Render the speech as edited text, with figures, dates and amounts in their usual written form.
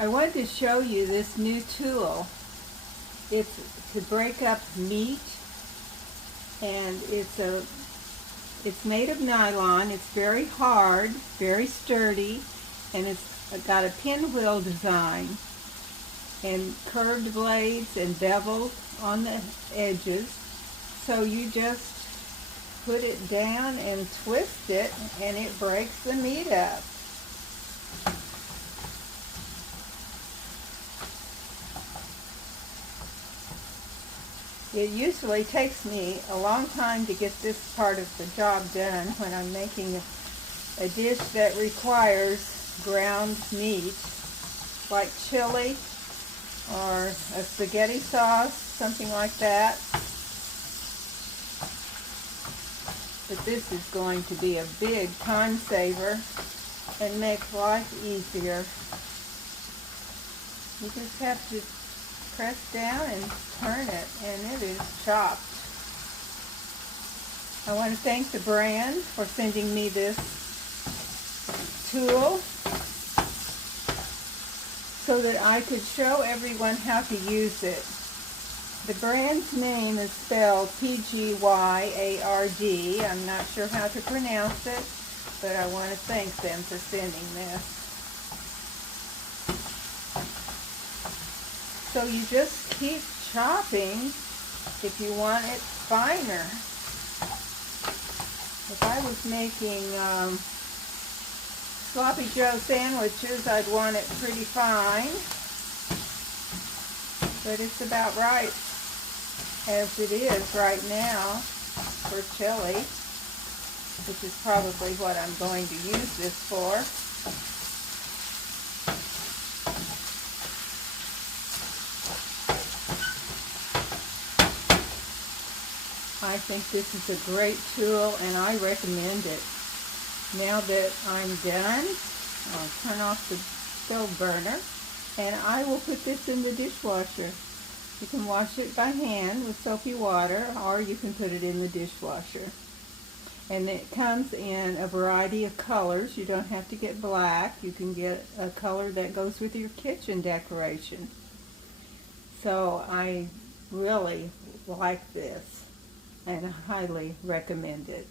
I wanted to show you this new tool. It's to break up meat, and it's made of nylon. It's very hard, very sturdy, and it's got a pinwheel design and curved blades and bevels on the edges. So you just put it down and twist it, and it breaks the meat up. It usually takes me a long time to get this part of the job done when I'm making a dish that requires ground meat, like chili or a spaghetti sauce, something like that. But this is going to be a big time saver and make life easier. You just have to press down and turn it, and it is chopped. I want to thank the brand for sending me this tool so that I could show everyone how to use it. The brand's name is spelled P-G-Y-A-R-D. I'm not sure how to pronounce it, but I want to thank them for sending this. So you just keep chopping if you want it finer. If I was making Sloppy Joe sandwiches, I'd want it pretty fine. But it's about right as it is right now for chili, which is probably what I'm going to use this for. I think this is a great tool, and I recommend it. Now that I'm done, I'll turn off the stove burner, and I will put this in the dishwasher. You can wash it by hand with soapy water, or you can put it in the dishwasher. And it comes in a variety of colors. You don't have to get black. You can get a color that goes with your kitchen decoration. So I really like this and highly recommend it.